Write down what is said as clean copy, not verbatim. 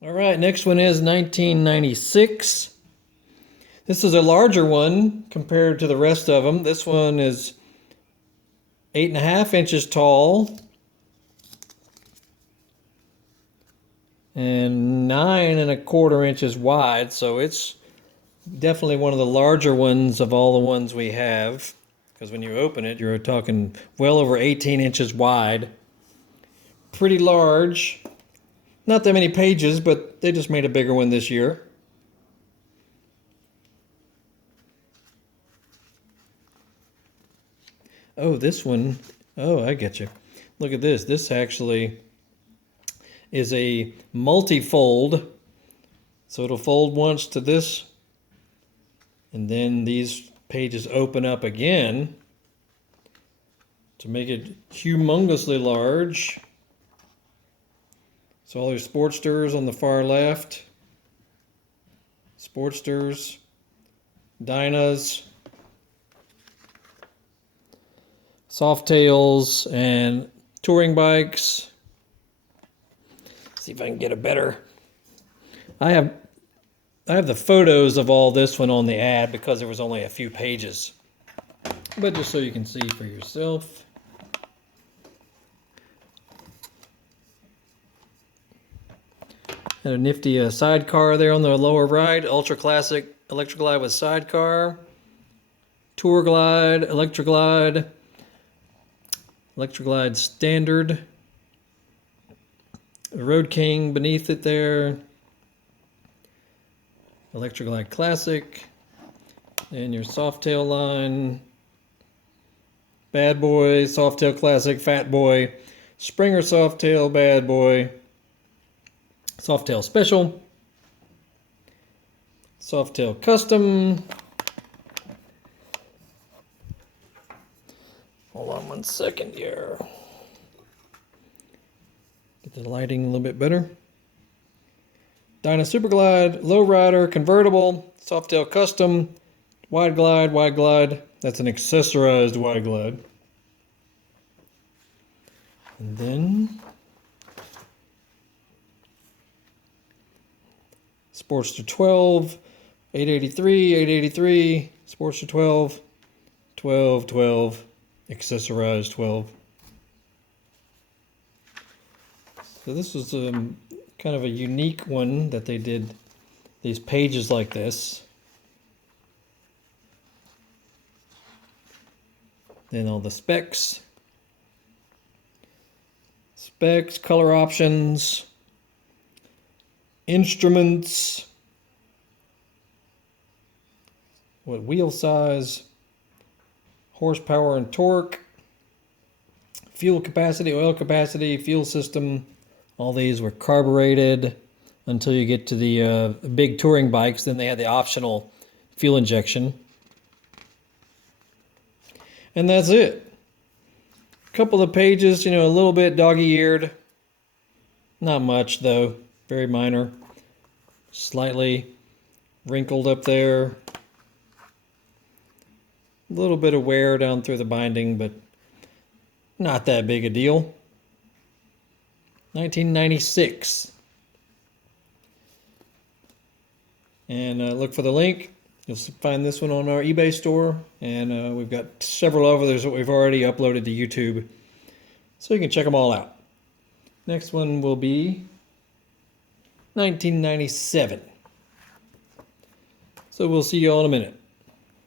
All right, next one is 1996. This is a larger one compared to the rest of them. This one is 8.5 inches tall and 9.25 inches wide, so it's definitely one of the larger ones of all the ones we have, because when you open it, you're talking well over 18 inches wide. Pretty large. Not that many pages, but they just made a bigger one this year. Oh, this one. Oh, I get you. Look at this. This actually is a multi-fold. So it'll fold once to this, and then these pages open up again to make it humongously large. So all your Sportsters on the far left, Sportsters, Dynas, Softails, and touring bikes. See if I can get a better. I have the photos of all this one on the ad because there was only a few pages. But just so you can see for yourself. And a nifty sidecar there on the lower right. Ultra Classic Electroglide with sidecar. Tour Glide, Electroglide. Electroglide Standard. Road King beneath it there. Electroglide Classic. And your Softail line. Bad Boy, Softail Classic, Fat Boy. Springer Softail, Bad Boy. Softail Special, Softail Custom. Hold on 1 second here. Get the lighting a little bit better. Dyna Super Glide, Lowrider, Convertible, Softail Custom, Wide Glide, Wide Glide. That's an accessorized Wide Glide. And then Sportster 12, 883, 883, Sportster 12, 12, 12, accessorized 12. So this was kind of a unique one that they did these pages like this. Then all the specs, color options, instruments, what wheel size, horsepower and torque, fuel capacity, oil capacity, fuel system. All these were carbureted until you get to the big touring bikes. Then they had the optional fuel injection. And that's it. A couple of pages, a little bit doggy-eared. Not much though. Very minor, slightly wrinkled up there. A little bit of wear down through the binding, but not that big a deal. 1996. And look for the link. You'll find this one on our eBay store. And we've got several others that we've already uploaded to YouTube. So you can check them all out. Next one will be 1997. So we'll see you all in a minute.